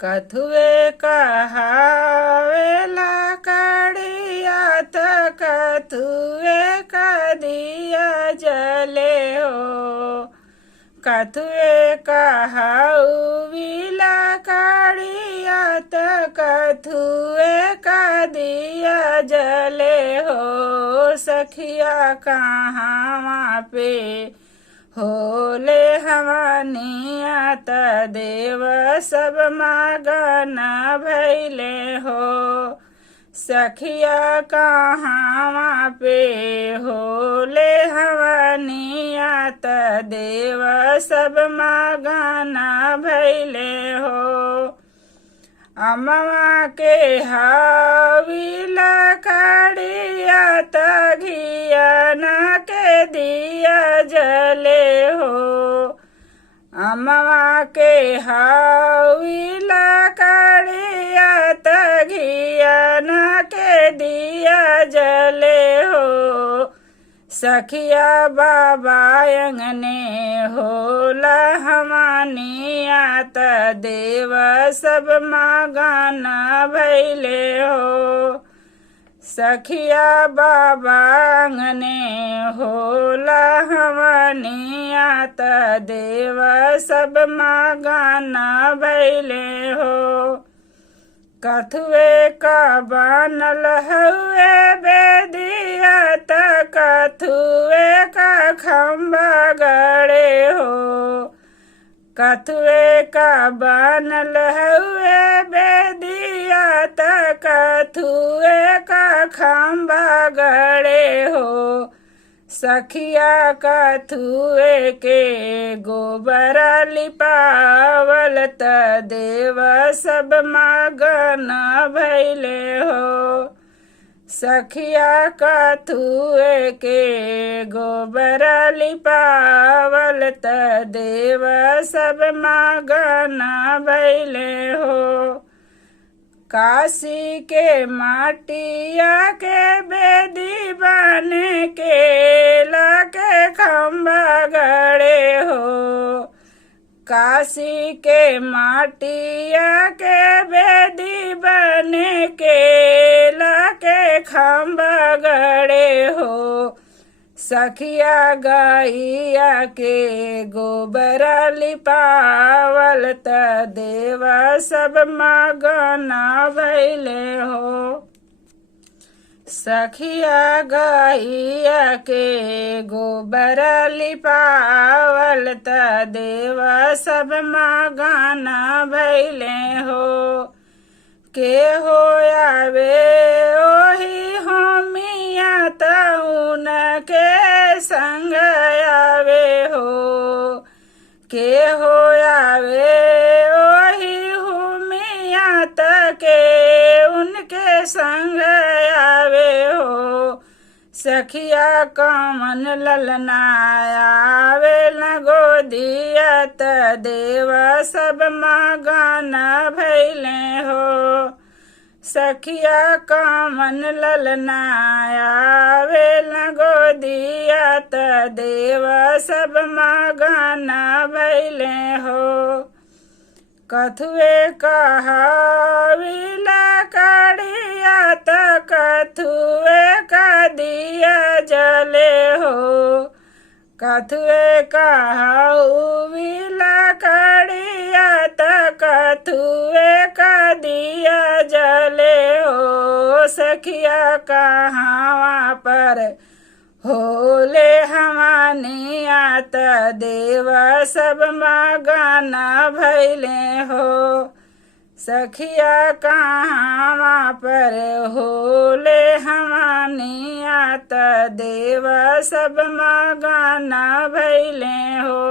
कथुए कहावेला कड़िया त कथुए कदिया जले हो। कथुए कहाउविला कड़िया त कथुए कदिया जले हो। सखिया कहाँ पे होले हमनिया त देव सब मगन भैले हो। सखिया कहाँ पे होले हमनिया त देव सब मगन भैले हो। अमवा के हाविला कड़िया त घियन के दिया जले हो। अमवा के हाविला कड़िया त घियन के दिया जले हो। सखिया बाबा अंगने होला हमनिया त देव सब मगन भैले हो। सखिया बाबा अंगने होला हमनिया त देव सब मगन भैले हो। कथुए का बनल हुए बेदिया त कथुए का खम्बा गड़े हो। कथुए का बनल हुए बेदिया त कथुए का खम्बा गड़े हो। सखिया कथुए के गोबर लिपावल त देव सब मगन भैले हो। सखिया कथुए के गोबर लिपावल त देव सब मगन भैले हो। काशी के माटिया के बेदी बन के लाके खम्बा गड़े हो। काशी के माटिया के बेदी बन के लाके खम्बा गड़े हो। सखिया गैया के गोबर लिपावल त देव सब मगन भैले हो। सखिया गैया के गोबर लिपावल त देव सब मगन भैले हो। के हो आवे ओही होमिया त उनके संग आवे हो। के हो आवे ओही होमिया त के उनके संग आवे हो। सखिया कमन ललना आवे न गोदिया त देव सब मगन भैले हो। सखिया कमन ललना आवे न गोदिया त देव सब मगन भैले हो। कथुए कहाविला कड़िया त कथुए कदिया जले हो। कथुए कहाविला कड़िया त कथुए कदिया जले हो। सखिया कहाँ पर होले हमनिया त देव सब मगन भैले हो। सखिया कहाँ पर होले हमनिया त देव सब मगन भैले हो।